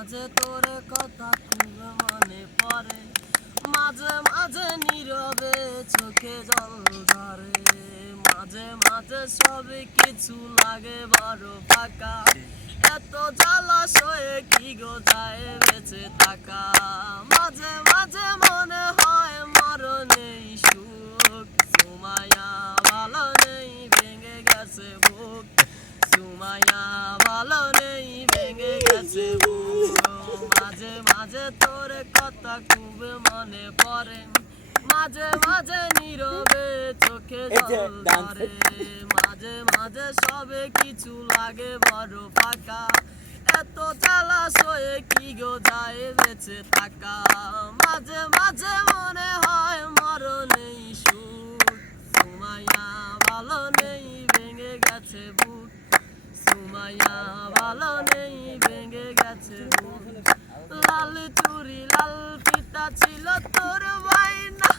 মাঝে তোর কথা খুব মনে পড়ে, মাঝে মাঝে নীরবে চোখে জল ধরে, মাঝে মাঝে সব কিছু লাগে বড় ফাঁকা, এত জলাশয়ে কি গো যায় বেঁচে থাকা, মাঝে মাঝে মনে হয় মরণেই সুখ, সুমাইয়া ভালো নেই ভেঙে গেছে বুক, সুমাইয়া ভালো নেই ভেঙে গেছে বুক, মাঝে মাঝে তোর কথা খুব মনে পড়ে, মাঝে মাঝে নীরবে চোখে জল ধরে, মাঝে মাঝে সবে কিছু লাগে বড় ফাঁকা, এত জলাশয়ে কি গো যায় বেঁচে থাকা, মাঝে মাঝে মনে হয় মরণেই সুখ, সুমাইয়া ভালো নেই ভেঙে গেছে বুক, সুমাইয়া ভালো নেই ভেঙে গেছে বুক, লাল চুরি লাল ফিতা ছিল তোর বাইনা,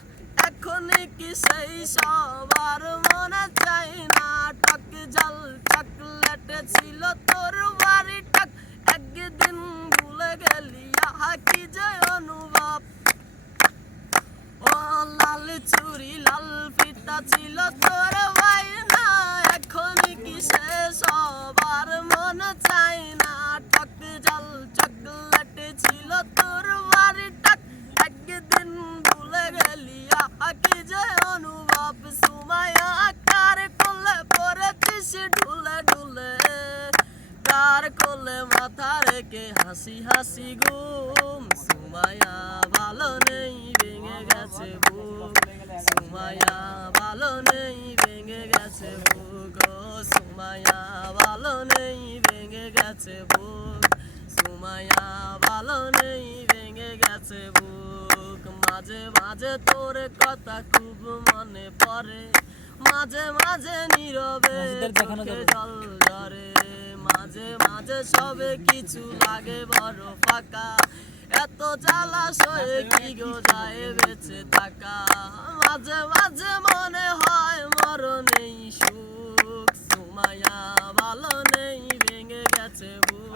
এখন কি সেই সবার মনে চাই না, টক ঝাল চকলেট ছিল তোর বাড়ি টাক, একদিন ভুলে গেলি আহা কি যে অনুভব, ও লাল চুরি লাল ফিতা ছিল তোর বাইনা, এখন কি সে সবার মনে চাই না, টক ঝাল চকলেট ছিল তোর বাড়ি টাক, একদিন ভুলে গেলি আহা কি যে অনুভব, সুমাইয়া কার কোলে পড়েছিস ঢুলে ঢুলে, কার কোলে মাথা রেখে হাসি হাসি ঘুম, সুমাইয়া ভালো নেই ভেঙে গেছে বুক, সুমাইয়া ভালো নেই ভেঙে গেছে বুক, ও সুমাইয়া ভালো নেই ভেঙে গেছে বুক, সুমাইয়া ভালো নেই ভেঙে গেছে বুক, মাঝে মাঝে তোর কথা খুব মনে পড়ে, মাঝে মাঝে নীরবে চোখে জল ধরে, মাঝে মাঝে সবে কিছু লাগে বড় ফাঁকা, এত জলাশয়ে কি গো যায় বেঁচে থাকা, মাঝে মাঝে মনে হয় মরণেই সুখ, সুমাইয়া ভালো নেই ভেঙে গেছে বুক,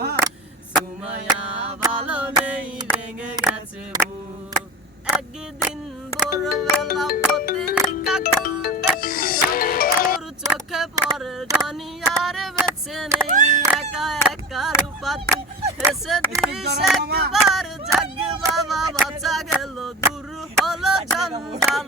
সুমাইয়া ভালো নেই ভেঙে গেছে বুক, একদিন ভোরবেলা পত্রিকা খুলতে তোর চোখে পড়ে জনি আর বেছে নেই, একা একা রূপাতি এসে দিস একবার, জাগ বাবা বাঁচা গেল দূর হলো জঞ্জাল,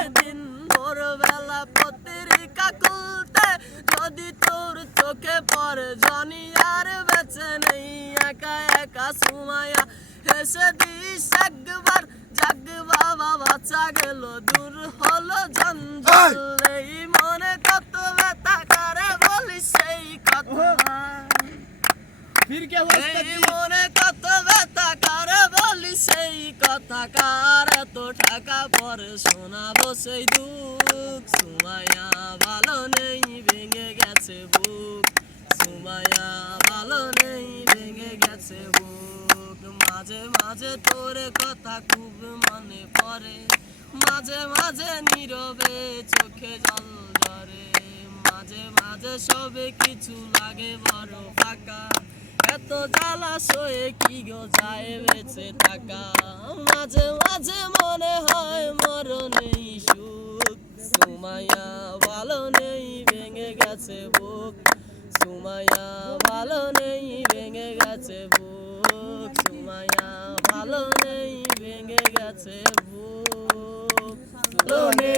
একদিন ভোরবেলা পত্রিকা খুলতে যদি তোর চোখে পড়ে জনি আর বেছে নেই, একা একা সুমাইয়া এসে দিস একবার, জাগ বাবা বাঁচা গেল দূর হলো জঞ্জাল, এই মনে কত ব্যথা করে বলিস সেই কথা, এই মনে কত ব্যথা করে বলিস সেই কথা, কার এত টাকা পরে শোনাবো সেই দুঃখ, সুমাইয়া ভালো নেই ভেঙে গেছে বুক, সুমাইয়া ভালো নেই ভেঙে গেছে বুক, মাঝে মাঝে তোর কথা খুব মনে পড়ে, মাঝে মাঝে নীরবে চোখে জল ধরে, মাঝে মাঝে সবে কিছু লাগে বড় ফাঁকা, এত জলাশয়ে কি গো যায় বেঁচে থাকা, মাঝে মাঝে মনে হয় মরণেই সুখ, সুমাইয়া ভালো নেই ভেঙে গেছে বুক, সুমাইয়া ভালো নেই ভেঙে গেছে বুক, সুমাইয়া ভালো নেই ভেঙে গেছে বুক, ভালো নেই।